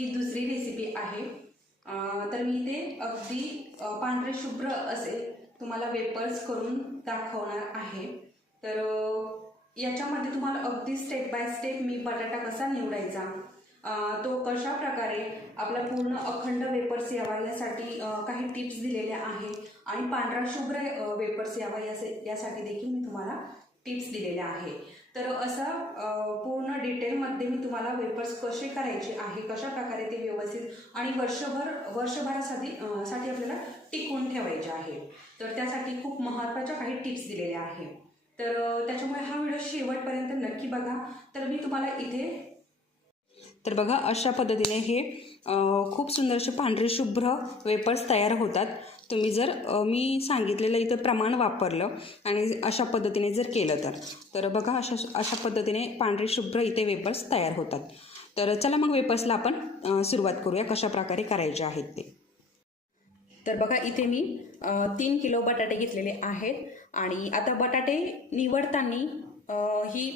ही दुसरी रेसिपी आहे. तर मी ते अगदी पांढरे शुभ्र असे तुम्हाला वेपर्स करून दाखवणार आहे. तर याच्यामध्ये तुम्हाला अगदी स्टेप बाय स्टेप मी बटाटा कसा निवडायचा तो कशा प्रकारे आपला पूर्ण अखंड वेपर्स यावा यासाठी काही टिप्स दिलेल्या आहे आणि पांढरा शुभ्र वेपर्स यावा यासाठी देखील मी तुम्हाला टिप्स दिलेल्या आहे तर असं पूर्ण डिटेलमध्ये मी तुम्हाला वेपर्स कसे करायचे आहे कशा प्रकारे ते व्यवस्थित आणि वर्षभर वर्षभरासाठी साठी आपल्याला टिकवून ठेवायचे आहे. तर त्यासाठी खूप महत्त्वाच्या काही टिप्स दिलेल्या आहे. तर त्याच्यामुळे हा व्हिडिओ शेवटपर्यंत नक्की बघा. तर मी तुम्हाला इथे तर बघा अशा पद्धतीने हे खूप सुंदर असे पांढरे शुभ्र वेपर्स तयार होतात. तुम्ही जर मी सांगितलेलं इथं प्रमाण वापरलं आणि अशा पद्धतीने जर केलं तर तर बघा अशा अशा पद्धतीने पांढरे शुभ्र इथे वेपर्स तयार होतात. तर चला मग वेपर्सला आपण सुरुवात करूया कशा प्रकारे करायचे आहेत ते. तर बघा इथे मी तीन किलो बटाटे घेतलेले आहेत. आणि आता बटाटे निवडताना ही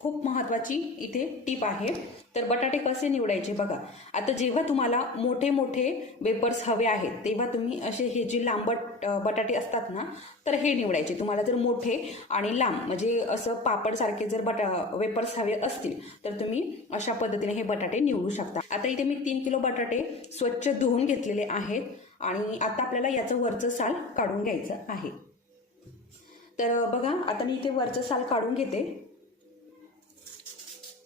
खूप महत्त्वाची इथे टीप आहे. तर बटाटे कसे निवडायचे बघा. आता जेव्हा तुम्हाला मोठे मोठे वेपर्स हवे आहेत तेव्हा तुम्ही असे हे जे लांबट बटाटे असतात ना तर हे निवडायचे. तुम्हाला जर मोठे आणि लांब म्हणजे असं पापडसारखे जर बटा वेपर्स हवे असतील तर तुम्ही अशा पद्धतीने हे बटाटे निवडू शकता. आता इथे मी तीन किलो बटाटे स्वच्छ धुवून घेतलेले आहेत आणि आता आपल्याला याचं वरचं साल काढून घ्यायचं आहे. तर बघा आता मी इथे वरचं साल काढून घेते.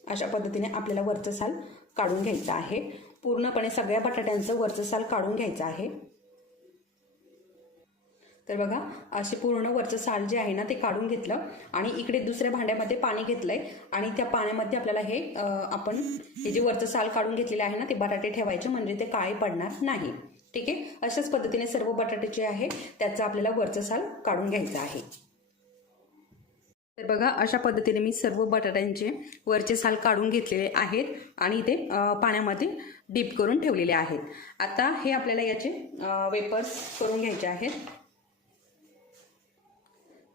अशा पद्धतीने आपल्याला वरचं साल काढून घ्यायचं आहे. पूर्णपणे सगळ्या बटाट्यांचं वरचं साल काढून घ्यायचं आहे. तर बघा असे पूर्ण वरचं साल जे आहे ना ते काढून घेतलं आणि इकडे दुसऱ्या भांड्यामध्ये पाणी घेतलंय आणि त्या पाण्यामध्ये आपल्याला हे आपण हे जे वरचं साल काढून घेतलेलं आहे ना ते बटाटे ठेवायचे म्हणजे ते काळे पडणार नाही. ठीक आहे? अशाच पद्धतीने सर्व बटाटे जे आहे त्याचं आपल्याला वरचं साल काढून घ्यायचं आहे. तर बघा अशा पद्धतीने मी सर्व बटाट्यांचे वरचे साल काढून घेतलेले आहेत आणि ते पाण्यामध्ये डीप करून ठेवलेले आहेत. आता हे आपल्याला याचे वेपर्स करून घ्यायचे आहेत.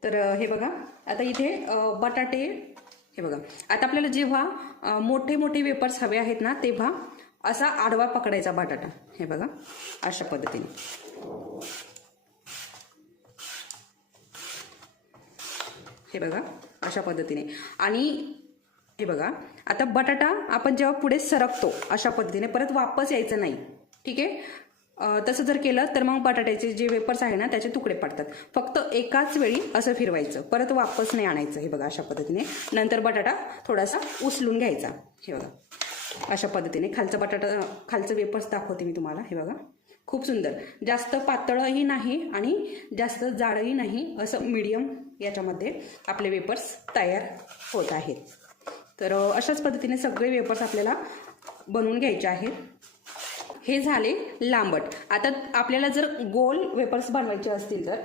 तर हे बघा आता इथे बटाटे हे बघा आता आपल्याला जेव्हा मोठे मोठे वेपर्स हवे आहेत ना तेव्हा असा आडवा पकडायचा बटाटा. हे बघा अशा पद्धतीने. हे बघा अशा पद्धतीने. आणि हे बघा आता बटाटा आपण जेव्हा पुढे सरकतो अशा पद्धतीने परत वापस यायचं नाही. ठीक आहे? तसं जर केलं तर मग बटाट्याचे जे वेपर्स आहे ना त्याचे तुकडे पडतात. फक्त एकाच वेळी असं फिरवायचं. परत वापस नाही आणायचं हे बघा अशा पद्धतीने. नंतर बटाटा थोडासा उचलून घ्यायचा. हे बघा अशा पद्धतीने. खालचा बटाटा खालचं वेपर्स दाखवते मी तुम्हाला. हे बघा खूप सुंदर. जास्त पातळही नाही आणि जास्त जाडही नाही. असं मीडियम याच्यामध्ये आपले वेपर्स तयार होत आहेत. तर अशाच पद्धतीने सगळे वेपर्स आपल्याला बनवून घ्यायचे आहेत. हे झाले लांबट. आता आपल्याला जर गोल वेपर्स बनवायचे असतील तर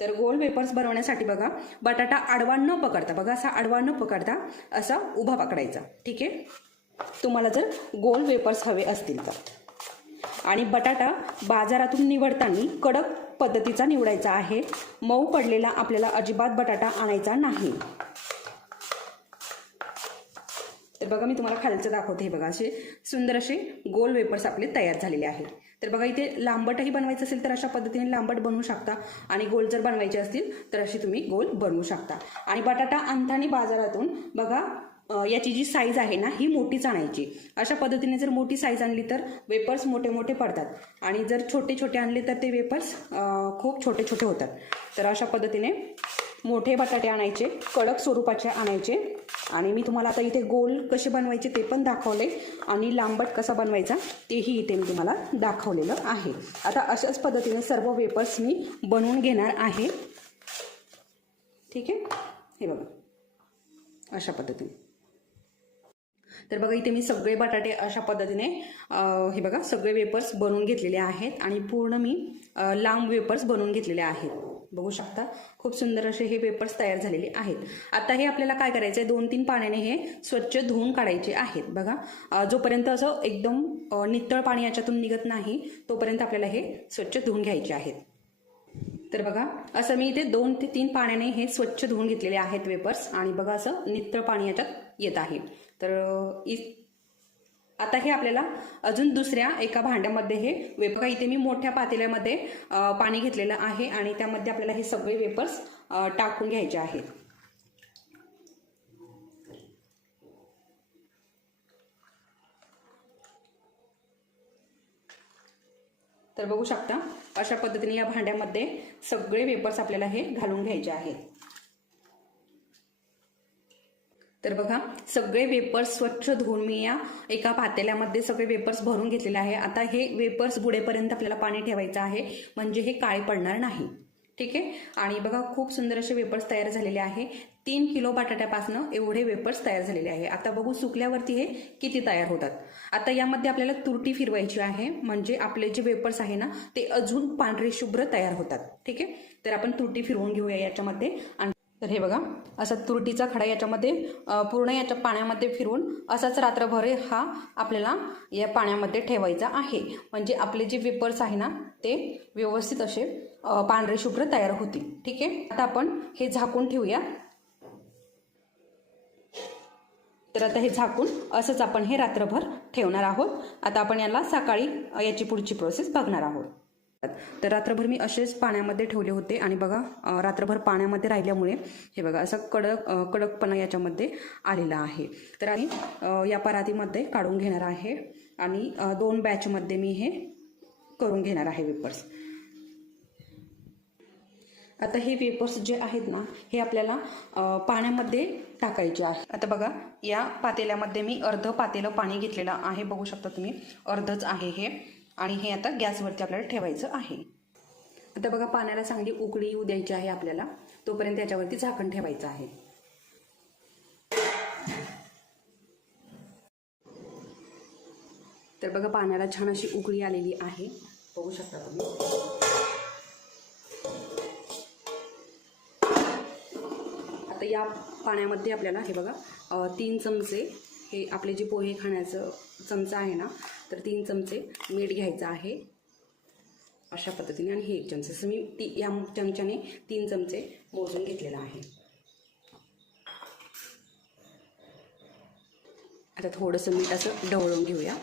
तर गोल वेपर्स बनवण्यासाठी बघा बटाटा आडवा न पकडता बघा असा आडवा न पकडता असा उभा पकडायचा. ठीक आहे? तुम्हाला जर गोल वेपर्स हवे असतील तर. आणि बटाटा बाजारातून निवडताना कडक पद्धतीचा निवडायचा आहे. मऊ पडलेला आपल्याला अजिबात बटाटा आणायचा नाही. तर बघा मी तुम्हाला खालचं दाखवते. हे बघा असे सुंदर असे गोल वेपर्स आपले तयार झालेले आहेत. तर बघा इथे लांबटही बनवायचं असेल तर अशा पद्धतीने लांबट बनवू शकता. आणि गोल जर बनवायचे असतील तर असे तुम्ही गोल बनवू शकता. आणि बटाटा अंथानी बाजारातून बघा याची जी साईज आहे ना ही मोठीच आणायची अशा पद्धतीने जर मोठी साईज आणली तर वेपर्स मोठे मोठे पडतात. आणि जर छोटे छोटे आणले तर ते वेपर्स खूप छोटे छोटे होतात. तर अशा पद्धतीने मोठे बटाटे आणायचे कडक स्वरूपाचे आणायचे. आणि मी तुम्हाला आता इथे गोल कसे बनवायचे ते पण दाखवले आणि लांबट कसा बनवायचा तेही इथे मी तुम्हाला दाखवलेलं आहे. आता अशाच पद्धतीने सर्व वेपर्स मी बनवून घेणार आहे. ठीक आहे? हे बघा. अशा पद्धतीने. तर बघा इथे मी सगळे बटाटे अशा पद्धतीने हे बघा सगळे वेपर्स बनवून घेतलेले आहेत आणि पूर्ण मी लांब वेपर्स बनवून घेतलेले आहेत. बघू शकता खूप सुंदर असे हे पेपर्स तयार झालेले आहेत. आता हे आपल्याला काय करायचं आहे दोन तीन पाण्याने हे स्वच्छ धुवून काढायचे आहेत. बघा जोपर्यंत असं एकदम नितळ पाणी याच्यातून निघत नाही तोपर्यंत आपल्याला हे स्वच्छ धुवून घ्यायचे आहेत. तर बघा असं मी इथे दोन ते तीन पाण्याने हे स्वच्छ धुवून घेतलेले आहेत वेपर्स आणि बघा असं नितळ पाणी याच्यात येत आहे. तर इ आता हे आपल्याला अजून दुसऱ्या एका भांड्यामध्ये हे वेपर इथे मी मोठ्या पातेल्यामध्ये पाणी घेतलेलं आहे आणि त्यामध्ये आपल्याला हे सगळे वेपर्स टाकून घ्यायचे आहेत. तर बघू शकता अशा पद्धतीने या भांड्यामध्ये सगळे वेपर्स आपल्याला हे घालून घ्यायचे आहेत. तर बघा सगळे वेपर्स स्वच्छ धुवून मी या एका पातेल्यामध्ये सगळे वेपर्स भरून घेतलेले आहे. आता हे वेपर्स बुडेपर्यंत आपल्याला पाणी ठेवायचं आहे म्हणजे हे काळे पडणार नाही. ठीक आहे? आणि बघा खूप सुंदर असे वेपर्स तयार झालेले आहे. तीन किलो बटाट्यापासनं एवढे वेपर्स तयार झालेले आहे. आता बघू सुकल्यावरती हे किती तयार होतात. आता यामध्ये आपल्याला तुरटी फिरवायची आहे म्हणजे आपले जे वेपर्स आहे ना ते अजून पांढरे शुभ्र तयार होतात. ठीक आहे? तर आपण तुरटी फिरवून घेऊया याच्यामध्ये. आणि तर हे बघा असा तुरटीचा खडा याच्यामध्ये पूर्ण याच्या पाण्यामध्ये फिरून असाच रात्रभर हा आपल्याला या पाण्यामध्ये ठेवायचा आहे. म्हणजे आपले जे वेपर्स आहे ना ते व्यवस्थित असे पांढरे शुभ्र तयार होतील. ठीक आहे? आता आपण हे झाकून ठेवूया. तर आता हे झाकून असंच आपण हे रात्रभर ठेवणार आहोत. आता आपण याला सकाळी याची पुढची प्रोसेस बघणार आहोत. तर रात्रभर मी असेच पाण्यामध्ये ठेवले होते. आणि बघा रात्रभर पाण्यामध्ये राहिल्यामुळे हे बघा असं कडक कडकपणा याच्यामध्ये आलेला आहे. तर आणि या परातीमध्ये काढून घेणार आहे. आणि दोन बॅचमध्ये मी हे करून घेणार आहे वेपर्स. आता हे वेपर्स जे आहेत ना हे आपल्याला पाण्यामध्ये टाकायचे आहे. आता बघा या पातेल्यामध्ये मी अर्ध पातेलं पाणी घेतलेलं आहे. बघू शकता तुम्ही अर्धच आहे हे. आणि हे आता गॅसवरती आपल्याला ठेवायचं आहे. आता बघा पाण्याला चांगली उकळी येऊ द्यायची आहे आपल्याला. तोपर्यंत याच्यावरती झाकण ठेवायचं आहे. तर बघा पाण्याला छान अशी उकळी आलेली आहे. बघू शकता तुम्ही. आता या पाण्यामध्ये आपल्याला हे बघा तीन चमचे हे आपले जे पोहे खाण्याचं चमचा आहे ना तर तीन चमचे मीठ घ्यायचं आहे. अशा पद्धतीने आणि हे एक चमचे. असं मी ती या चमच्याने तीन चमचे मोजून घेतलेलं आहे. आता थोडंसं मीठ असं ढवळून घेऊया.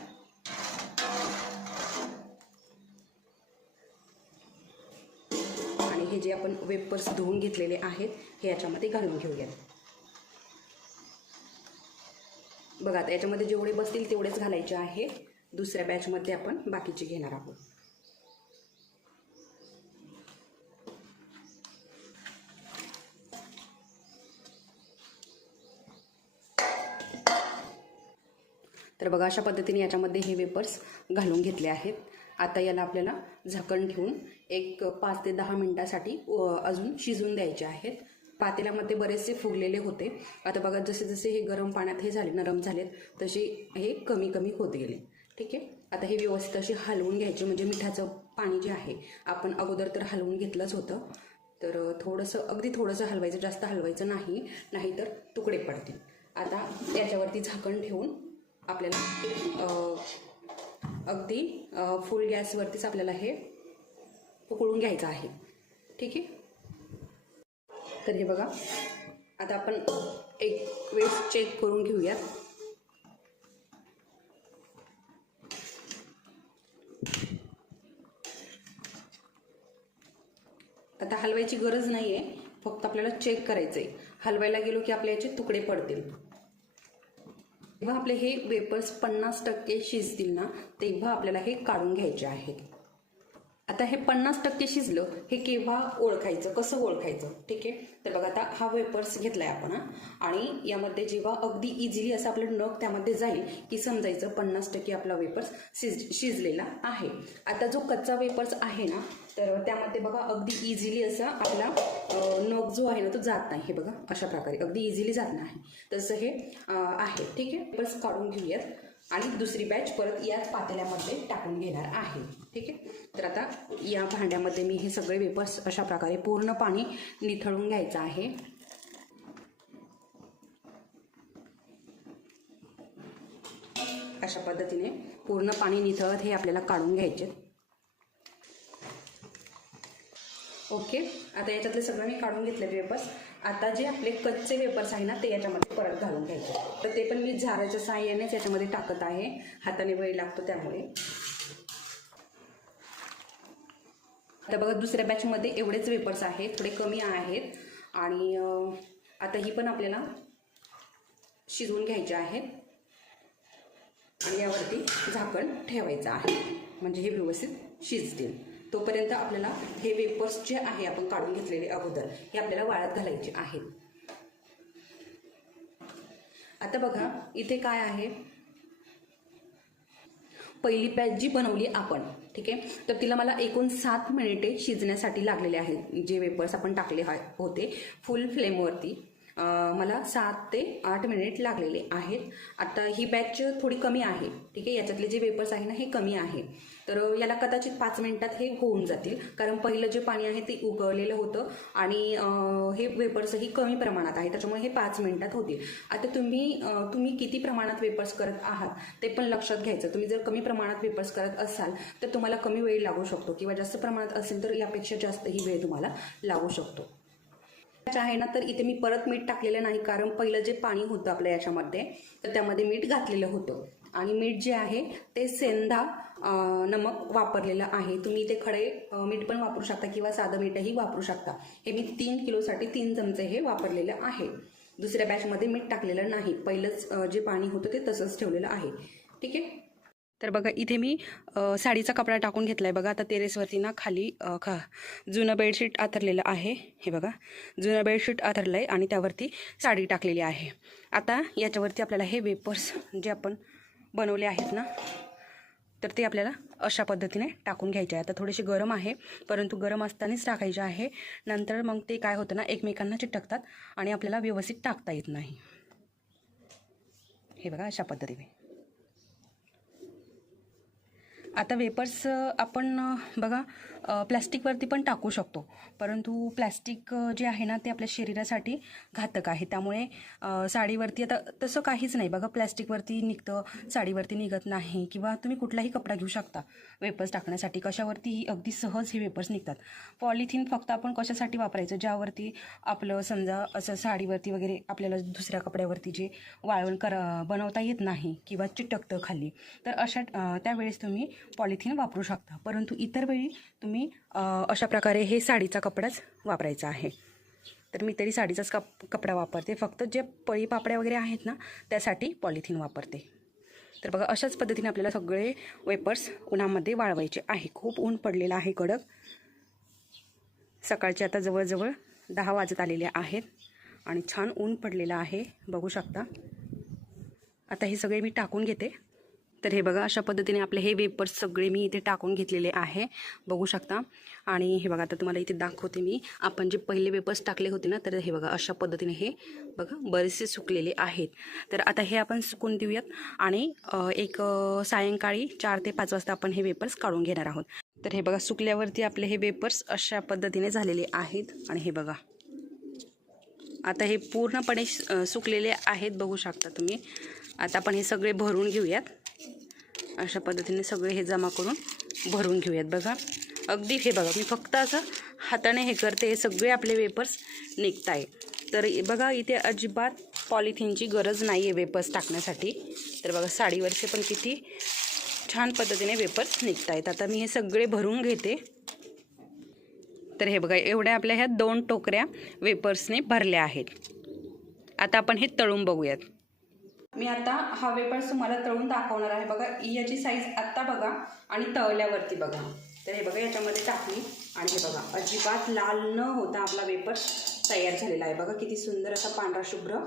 आणि हे जे आपण वेपर्स धुवून घेतलेले आहेत हे याच्यामध्ये घालून घेऊयात. बघा आता याच्यामध्ये जेवढे बसतील तेवढेच घालायचे आहे दुसऱ्या बॅचमध्ये आपण बाकीचे घेणार आहोत. तर बघा अशा पद्धतीने याच्यामध्ये हे वेपर्स घालून घेतले आहेत. आता याला आपल्याला झाकण ठेवून एक पाच ते दहा मिनटासाठी अजून शिजून द्यायचे आहेत. पातेल्यामध्ये बरेचसे फुगलेले होते. आता बघा जसे जसे हे गरम पाण्यात हे झाले नरम झालेत तसे हे कमी कमी होत गेले. ठीक आहे? आता हे व्यवस्थित अशी हलवून घ्यायचे म्हणजे मिठाचं पाणी जे आहे आपण अगोदर तर हलवून घेतलंच होतं. तर थोडंसं अगदी थोडंसं हलवायचं जास्त हलवायचं नाही नाहीतर तुकडे पडतील. आता याच्यावरती झाकण ठेवून आपल्याला अगदी फुल गॅसवरतीच आपल्याला हे उकळून घ्यायचं आहे. ठीक आहे? तर हे बघा. आता आपण एक वेळेस चेक करून घेऊयात. आता हलवायची गरज नाही आहे फक्त आपल्याला चेक करायचं आहे हलवायला गेलो की आपल्या याचे तुकडे पडतील. तेव्हा आपले हे वेपर्स पन्नास टक्के शिजतील ना तेव्हा आपल्याला हे काढून घ्यायचे आहेत. आता हे पन्नास टक्के शिजलं हे केव्हा ओळखायचं? कसं ओळखायचं? ठीक आहे? तर बघा आता हा वेपर्स घेतलाय आपण आणि यामध्ये जेव्हा अगदी इझिली असं आपलं नग त्यामध्ये जाईल की समजायचं पन्नास टक्के आपला वेपर्स शिज शिजलेला आहे. आता जो कच्चा वेपर्स आहे ना तर त्यामध्ये बघा अगदी इझिली असा आपला नग जो आहे ना तो जात नाही. हे बघा अशा प्रकारे अगदी इझिली जात नाही. तसं हे आहे. ठीक आहे? वेपर्स काढून घेऊयात. आणि दुसरी बॅच परत याच पातेल्यामध्ये टाकून घेणार आहे. ठीक आहे? तर आता या भांड्यामध्ये मी हे सगळे वेपर्स अशा प्रकारे पूर्ण पाणी निथळून घ्यायचं आहे. अशा पद्धतीने पूर्ण पाणी निथळत हे आपल्याला काढून घ्यायचे. ओके? आता याच्यातले सगळं मी काढून घेतले वेपर्स आता जे आपले कच्चे वेपर्स आहे ना ते याच्यामध्ये परत घालून घ्यायचे. तर ते पण मी झाराच्या साह्यानेच याच्यामध्ये टाकत आहे. हाताने वेळ लागतो त्यामुळे. आता बघा दुसऱ्या बॅचमध्ये एवढेच वेपर्स आहेत थोडे कमी आहेत. आणि आता ही पण आपल्याला शिजवून घ्यायचे आहेत आणि यावरती झाकण ठेवायचं आहे. म्हणजे हे व्यवस्थित शिजतील. तोपर्यंत आपल्याला हे वेपर्स जे आहे आपण काढून घेतलेले अगोदर हे आपल्याला वाळत घालायचे आहेत. आता बघा इथे काय आहे? पहिली पॅच जी बनवली आपण ठीक आहे? तर तिला मला एकूण सात मिनिटे शिजण्यासाठी लागलेले आहेत जे वेपर्स आपण टाकले होते. फुल फ्लेमवरती मला सात ते आठ मिनिट लागलेले आहेत. आता ही बॅच थोडी कमी आहे ठीक आहे? याच्यातले जे वेपर्स आहे ना हे कमी आहे. तर याला कदाचित पाच मिनिटात हे होऊन जातील. कारण पहिलं जे पाणी आहे ते उकळलेलं होतं आणि हे वेपर्सही कमी प्रमाणात आहे. त्याच्यामुळे हे पाच मिनिटात होतील. आता तुम्ही तुम्ही किती प्रमाणात वेपर्स करत आहात ते पण लक्षात घ्यायचं. तुम्ही जर कमी प्रमाणात वेपर्स करत असाल तर तुम्हाला कमी वेळ लागू शकतो किंवा जास्त प्रमाणात असेल तर यापेक्षा जास्तही वेळ तुम्हाला लागू शकतो. आहे ना? तर इथे मी परत मीठ टाकलेलं नाही कारण पहिलं जे पाणी होतं आपल्या याच्यामध्ये तर त्यामध्ये मीठ घातलेलं होतं. आणि मीठ जे आहे ते सेंधा नमक वापरलेलं आहे. तुम्ही इथे खडे मीठ पण वापरू शकता किंवा साधं मीठही वापरू शकता. हे मी तीन किलोसाठी तीन चमचे हे वापरलेलं आहे. दुसऱ्या बॅचमध्ये मीठ टाकलेलं नाही. पहिलंच जे पाणी होतं ते तसंच ठेवलेलं आहे. ठीक आहे? तर बघा इथे मी साडीचा कपडा टाकून घेतला आहे बघा आता टेरेसवरती ना खाली खा जुनं बेडशीट आथरलेलं आहे. हे बघा जुनं बेडशीट आथरलं आहे आणि त्यावरती साडी टाकलेली आहे. आता याच्यावरती आपल्याला हे वेपर्स जे आपण बनवले आहेत ना तर ते आपल्याला अशा पद्धतीने टाकून घ्यायचे आहे. आता थोडेसे गरम आहे परंतु गरम असतानाच टाकायचे आहे. नंतर मग ते काय होतं ना एकमेकांना चिटकतात आणि आपल्याला व्यवस्थित टाकता येत नाही. हे बघा अशा पद्धतीने. आता वेपर्स आपण बघा प्लॅस्टिकवरती पण टाकू शकतो. परंतु प्लॅस्टिक जे आहे ना ते आपल्या शरीरासाठी घातक आहे. त्यामुळे साडीवरती आता तसं काहीच नाही. बघा प्लॅस्टिकवरती निघतं साडीवरती निघत नाही किंवा तुम्ही कुठलाही कपडा घेऊ शकता. वेपर्स टाकण्यासाठी कशावरतीही अगदी सहज हे वेपर्स निघतात. पॉलिथिन फक्त आपण कशासाठी वापरायचं? ज्यावरती आपलं समजा असं साडीवरती वगैरे आपल्याला दुसऱ्या कपड्यावरती जे वाळवण कर बनवता येत नाही किंवा चिटकतं खाली तर अशा त्यावेळेस तुम्ही पॉलिथिन वापरू शकता. परंतु इतर वेळी तुम्ही मी अशा प्रकारे हे साडीचा कपडाच वापरायचा आहे. तर मी तरी साडीचाच कप कपडा वापरते. फक्त जे पळी पापड्या वगैरे आहेत ना त्यासाठी पॉलिथिन वापरते. तर बघा अशाच पद्धतीने आपल्याला सगळे वेपर्स उन्हामध्ये वाळवायचे आहे. खूप ऊन पडलेलं आहे कडक. सकाळचे आता जवळजवळ दहा वाजत आलेले आहेत आणि छान ऊन पडलेलं आहे. बघू शकता. आता हे सगळे मी टाकून घेते. तर हे बघा अशा पद्धतीने आपले हे वेपर्स सगळे मी इथे टाकून घेतलेले आहे. बघू शकता. आणि हे बघा आता तुम्हाला इथे दाखवते मी. आपण जे पहिले वेपर्स टाकले होते ना तर हे बघा अशा पद्धतीने हे बघा बरेचसे सुकलेले आहेत. तर आता हे आपण सुकून देऊयात. आणि एक सायंकाळी चार ते पाच वाजता आपण हे वेपर्स काढून घेणार आहोत. तर हे बघा सुकल्यावरती आपले हे वेपर्स अशा पद्धतीने झालेले आहेत. आणि हे बघा. आता हे पूर्णपणे सुकलेले आहेत बघू शकता तुम्ही. आता आपण हे सगळे भरून घेऊयात. अशा पद्धतीने सगळे हे जमा करून भरून घेऊयात बघा. अगदी हे बघा मी फक्त असं हाताने हे करते हे सगळे आपले वेपर्स निघत आहे तर बघा इथे अजिबात पॉलिथिनची गरज नाही आहे वेपर्स टाकण्यासाठी. तर बघा साडीवरचे पण किती छान पद्धतीने वेपर्स निघत आहेत आता मी हे सगळे भरून घेते. तर हे बघा एवढ्या आपल्या ह्या दोन टोकऱ्या वेपर्सने भरल्या आहेत. आता आपण हे तळून बघूयात. मी आता हा वेपर्स तुम्हाला तळून दाखवणार आहे. बघा याची साईज आत्ता बघा आणि तळल्यावरती बघा. तर हे बघा याच्यामध्ये टाकली. आणि हे बघा अजिबात लाल न होता आपला वेपर्स तयार झालेला आहे. बघा किती सुंदर असा पांढरा शुभ्र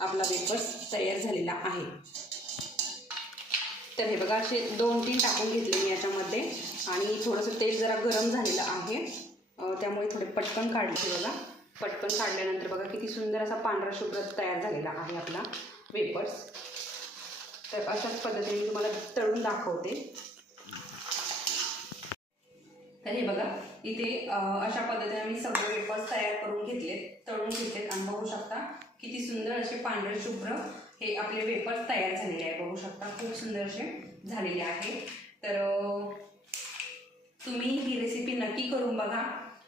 आपला वेपर्स तयार झालेला आहे. तर हे बघा असे दोन तीन टाकून घेतले मी याच्यामध्ये. आणि थोडंसं तेल जरा गरम झालेलं आहे. त्यामुळे थोडे पटकन काढले बघा. पटकन काढल्यानंतर बघा किती सुंदर असा पांढरा शुभ्र तयार झालेला आहे आपला. वेपर्स तर अशाच पद्धतीने मी तुम्हाला तळून दाखवते. तर हे बघा इथे अशा पद्धतीने मी सगळे वेपर्स तयार करून घेतलेत तळून घेतलेत आणि बघू शकता किती सुंदर असे पांढरे शुभ्र हे आपले वेपर्स तयार झालेले आहे. बघू शकता खूप सुंदर असे झालेले आहे. तर तुम्ही ही रेसिपी नक्की करून बघा.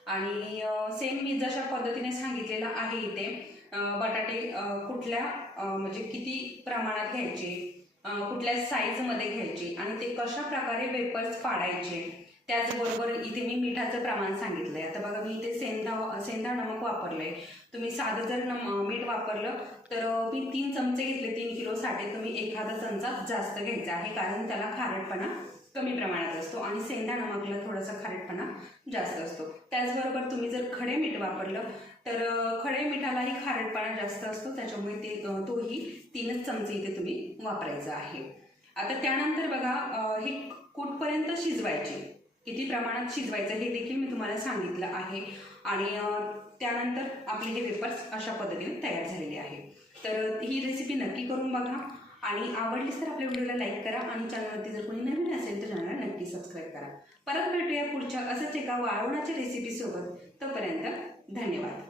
आणि सेम मी जशा पद्धतीने सांगितलेलं आहे इथे बटाटे कुठल्या म्हणजे किती प्रमाणात घ्यायचे? कुठल्या साईजमध्ये घ्यायचे? आणि ते कशा प्रकारे वेपर्स पाडायचे? त्याचबरोबर इथे मी मिठाचं प्रमाण सांगितलंय. आता बघा मी इथे सेंधा सेंधा नमक वापरलंय. तुम्ही साधं जर नम मीठ वापरलं तर मी तीन चमचे घेतले तीन किलोसाठी तुम्ही एखादा चमचा जास्त घ्यायचा आहे कारण त्याला खारटपणा कमी प्रमाणात असतो आणि सेंधा नमकला थोडासा खारटपणा जास्त असतो. त्याचबरोबर तुम्ही जर खडे मीठ वापरलं तर खडे मिठालाही खारटपणा जास्त असतो. त्याच्यामुळे ते तोही तीनच चमचे इथे तुम्ही वापरायचा आहे. आता त्यानंतर बघा हे कुठपर्यंत शिजवायचे? किती प्रमाणात शिजवायचं हे देखील मी तुम्हाला सांगितलं आहे. आणि त्यानंतर आपले हे पेपर्स अशा पद्धतीने तयार झालेले आहे. तर ही रेसिपी नक्की करून बघा. आणि आवडलीच तर आपल्या व्हिडिओला लाईक करा आणि चॅनलवरती जर कोणी नवीन असेल तर चॅनलला नक्की सबस्क्राईब करा. परत भेटूया पुढच्या असंच एका वाळवणाच्या रेसिपीसोबत. तोपर्यंत धन्यवाद.